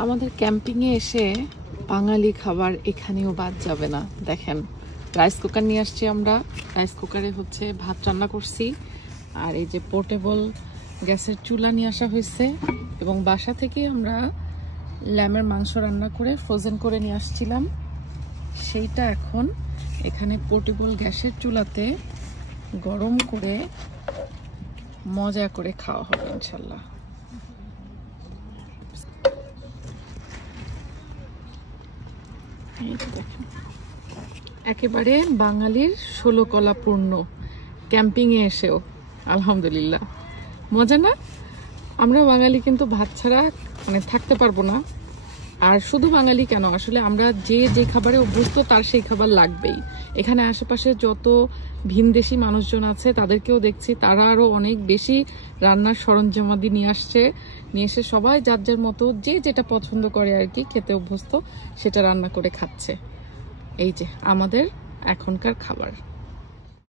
আমাদের ক্যাম্পিংয়ে এসে বাঙালি খাবার এখানেও বাদ যাবে না। দেখেন, রাইস কুকার নিয়ে আসছি আমরা। রাইস কুকারে হচ্ছে ভাত রান্না করছি। আর এই যে পোর্টেবল গ্যাসের চুলা নিয়ে আসা হয়েছে, এবং বাসা থেকে আমরা ল্যামের মাংস রান্না করে ফ্রোজেন করে নিয়ে আসছিলাম। সেইটা এখন এখানে পোর্টেবল গ্যাসের চুলাতে গরম করে মজা করে খাওয়া হবে ইনশাল্লাহ। একেবারে বাঙালির 16 কলা পূর্ণ, ক্যাম্পিংয়ে এসেও আলহামদুলিল্লাহ। মজা না? আমরা বাঙালি কিন্তু ভাত ছাড়া মানে থাকতে পারবো না। আর শুধু বাঙালি কেন, আসলে আমরা যে খাবারে অভ্যস্ত তার সেই খাবার লাগবেই। এখানে আশেপাশে যত ভিনদেশি মানুষজন আছে তাদেরকেও দেখছি, তারা আরও অনেক বেশি রান্নার সরঞ্জামাদি নিয়ে এসে সবাই যার যার মতো যে যেটা পছন্দ করে আর কি, খেতে অভ্যস্ত, সেটা রান্না করে খাচ্ছে। এই যে আমাদের এখনকার খাবার।